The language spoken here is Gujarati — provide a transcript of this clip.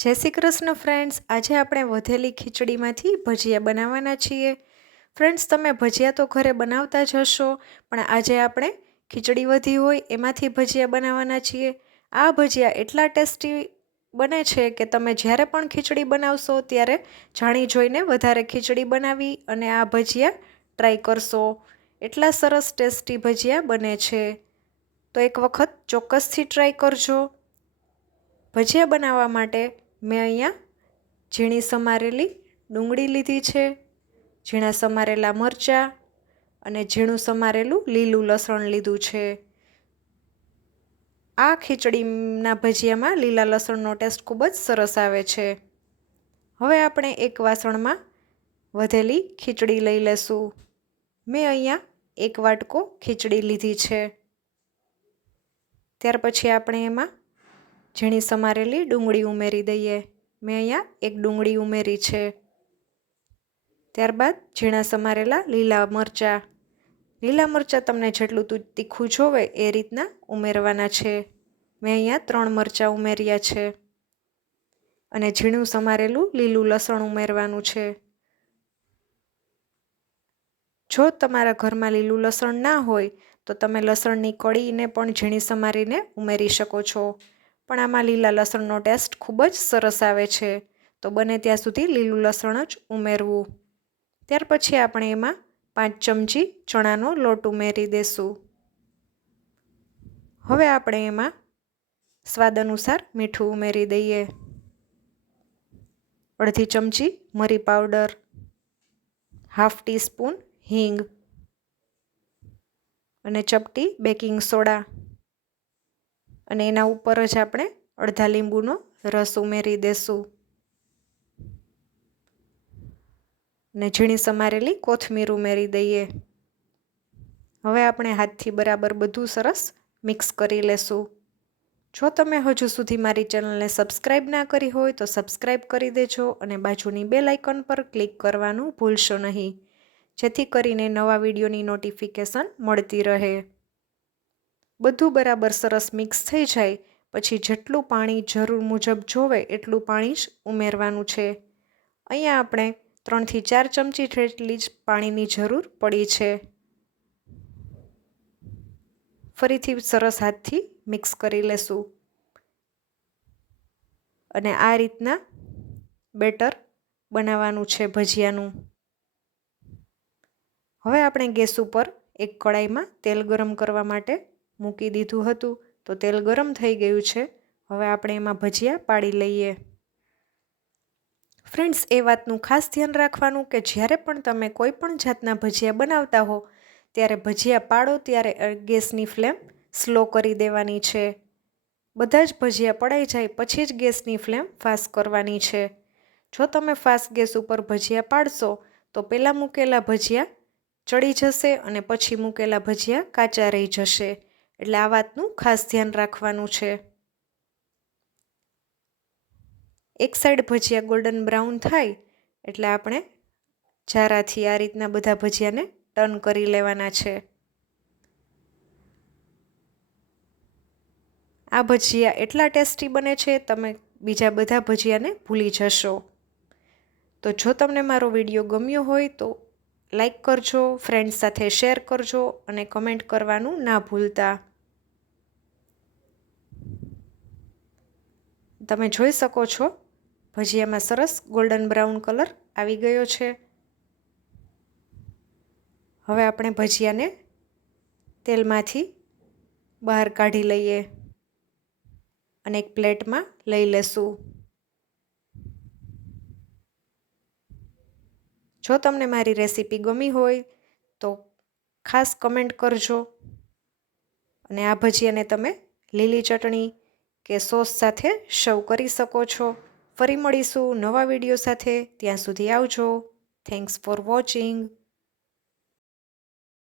જય શ્રી કૃષ્ણ ફ્રેન્ડ્સ આજે આપણે વધેલી ખીચડીમાંથી ભજીયા બનાવવાના છીએ. ફ્રેન્ડ્સ તમે ભજીયા તો ઘરે બનાવતા જ હશો, પણ આજે આપણે ખીચડી વધી હોય એમાંથી ભજીયા બનાવવાના છીએ. આ ભજીયા એટલા ટેસ્ટી બને છે કે તમે જ્યારે પણ ખીચડી બનાવશો ત્યારે જાણી જોઈને વધારે ખીચડી બનાવી અને આ ભજીયા ટ્રાય કરશો. એટલા સરસ ટેસ્ટી ભજીયા બને છે. તો એક વખત ચોક્કસથી ટ્રાય કરજો. ભજીયા બનાવવા માટે મેં અહીંયા ઝીણી સમારેલી ડુંગળી લીધી છે, ઝીણા સમારેલા મરચાં અને ઝીણું સમારેલું લીલું લસણ લીધું છે. આ ખીચડીના ભજીયામાં લીલા લસણનો ટેસ્ટ ખૂબ જ સરસ આવે છે. હવે આપણે એક વાસણમાં વધેલી ખીચડી લઈ લેશું. મેં અહીંયા એક વાટકો ખીચડી લીધી છે. ત્યાર પછી આપણે એમાં ઝીણી સમારેલી ડુંગળી ઉમેરી દઈએ. મેં અહીંયા એક ડુંગળી ઉમેરી છે. ત્યારબાદ ઝીણા સમારેલા લીલા મરચાં. લીલા મરચાં તમને જેટલું તીખું જોવે એ રીતના ઉમેરવાના છે. મેં અહીંયા ત્રણ મરચાં ઉમેર્યા છે. અને ઝીણું સમારેલું લીલું લસણ ઉમેરવાનું છે. જો તમારા ઘરમાં લીલું લસણ ના હોય, તો તમે લસણની કળીને પણ ઝીણી સમારીને ઉમેરી શકો છો. પણ આમાં લીલા લસણનો ટેસ્ટ ખૂબ જ સરસ આવે છે. તો બને ત્યાં સુધી લીલું લસણ જ ઉમેરવું. ત્યાર પછી આપણે એમાં પાંચ ચમચી ચણાનો લોટ ઉમેરી દેશું. હવે આપણે એમાં સ્વાદ અનુસાર મીઠું ઉમેરી દઈએ. અડધી ચમચી મરી પાવડર, હાફ ટીસ્પૂન હિંગ અને ચપટી બેકિંગ સોડા. અને એના ઉપર જ આપણે અડધા લીંબુનો રસ ઉમેરી દેશું. ને ઝીણી સમારેલી કોથમીર ઉમેરી દઈએ. હવે આપણે હાથથી બરાબર બધું સરસ મિક્સ કરી લેશું. જો તમે હજુ સુધી મારી ચેનલને સબસ્ક્રાઈબ ના કરી હોય તો સબસ્ક્રાઈબ કરી દેજો અને બાજુની બે લાઇકન પર ક્લિક કરવાનું ભૂલશો નહીં. જેથી કરીને નવા વિડીયોની નોટિફિકેશન મળતી રહે. બધું બરાબર સરસ મિક્સ થઈ જાય, પછી જેટલું પાણી જરૂર મુજબ જોવે એટલું પાણી જ ઉમેરવાનું છે. અહીંયા આપણે ત્રણથી ચાર ચમચી જેટલી જ પાણીની જરૂર પડી છે. ફરીથી સરસ હાથથી મિક્સ કરી લેશું. અને આ રીતના બેટર બનાવવાનું છે ભજીયાનું. હવે આપણે ગેસ ઉપર એક કડાઈમાં તેલ ગરમ કરવા માટે મૂકી દીધું હતું. તો તેલ ગરમ થઈ ગયું છે. હવે આપણે એમાં ભજીયા પાડી લઈએ. ફ્રેન્ડ્સ, એ વાતનું ખાસ ધ્યાન રાખવાનું કે જ્યારે પણ તમે કોઈ પણ જાતના ભજીયા બનાવતા હો, ત્યારે ભજીયા પાડો ત્યારે ગેસની ફ્લેમ સ્લો કરી દેવાની છે. બધા જ ભજીયા પડાઈ જાય પછી જ ગેસની ફ્લેમ ફાસ્ટ કરવાની છે. જો તમે ફાસ્ટ ગેસ ઉપર ભજીયા પાડશો, તો પહેલાં મૂકેલા ભજીયા ચડી જશે અને પછી મૂકેલા ભજીયા કાચા રહી જશે. એટલે આ વાતનું ખાસ ધ્યાન રાખવાનું છે. એક સાઈડ ભજીયા ગોલ્ડન બ્રાઉન થાય, એટલે આપણે જારાથી આ રીતના બધા ભજીયાને ટર્ન કરી લેવાના છે. આ ભજીયા એટલા ટેસ્ટી બને છે, તમે બીજા બધા ભજીયાને ભૂલી જશો. તો જો તમને મારો વીડિયો ગમ્યો હોય તો લાઈક કરજો ફ્રેન્ડ્સ સાથે શેર કરજો અને કમેન્ટ કરવાનું ના ભૂલતા. તમે જોઈ શકો છો. ભજીયામાં સરસ ગોલ્ડન બ્રાઉન કલર આવી ગયો છે. હવે આપણે ભજીયાને તેલમાંથી બહાર કાઢી લઈએ અને એક પ્લેટમાં લઈ લેશું. જો તમને મારી રેસીપી ગમી હોય તો ખાસ કમેન્ટ કરજો. અને આ ભજીયાને તમે લીલી ચટણી કે સોસ સાથે સર્વ કરી શકો છો. ફરી મળીશું નવા વીડિયો સાથે. ત્યાં સુધી આવજો. Thanks for watching